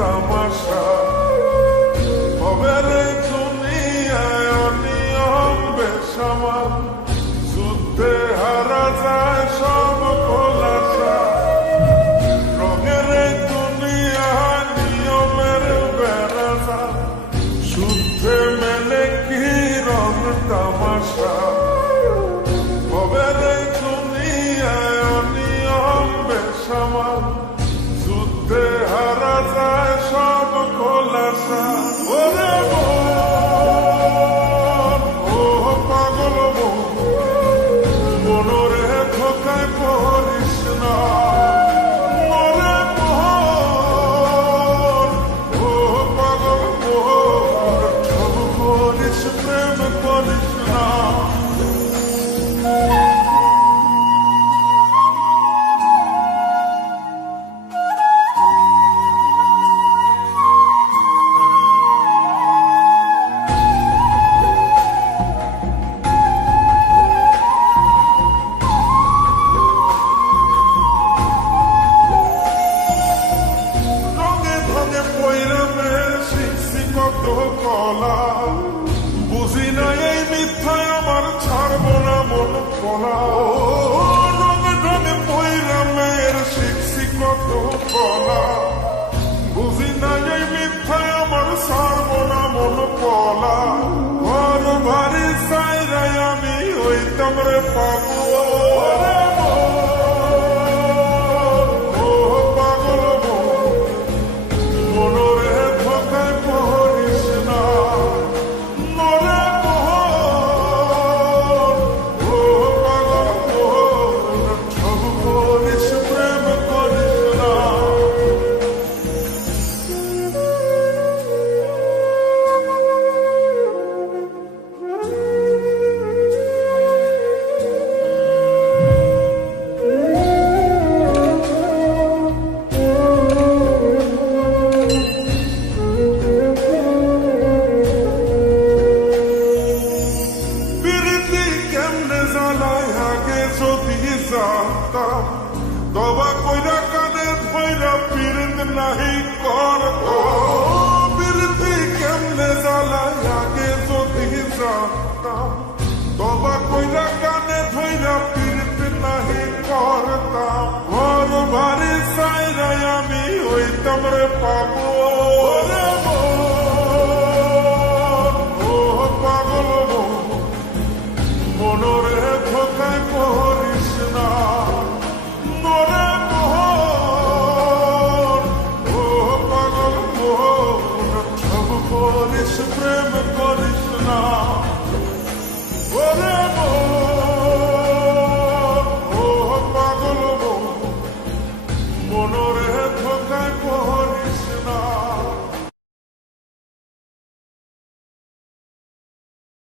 তামাশা হবে রে দুনিয়ায় অনিয়ম বেসামাল যুদ্ধে হারা যায় সব খোলাসা রঙের দুনিয়া নিয়মের বেড়াজা শুদ্ধে মেলে কি রং তামাশা হবে রে দুনিয়ায় অনিয়ম বেসামাল যুদ্ধে হারা যায় সব খোলাসা ওরে মন ও পাগল মন মনরে ধোকায় পড়িস না ওরে মন ও পাগল মন সব করিস প্রেম করিস না কলা বুঝি না এই মিথ্যায় আমার ছাড়বো না মন কলা রঙে রঙে পয়রা মেয়ের শিখছি কত কলা বুঝি না এই মিথ্যায় আমার ছাড়বো না মন কলা ঘর বাড়ি সাইরাই আমি হইতাম রে পাবো দবা কইরা কানে ধইরা পিরিত নাহি করত পিরিতি কেমনে জ্বালায় আগে যদি জানতাম দবা কইরা কানে ধইরা পিরিত নাহি করতাম ঘর বাড়ি সাইরাই আমি হইতাম রে পাবো রে ও পাগল মনরে ধোকায় পড়িস না প্রেম করিস না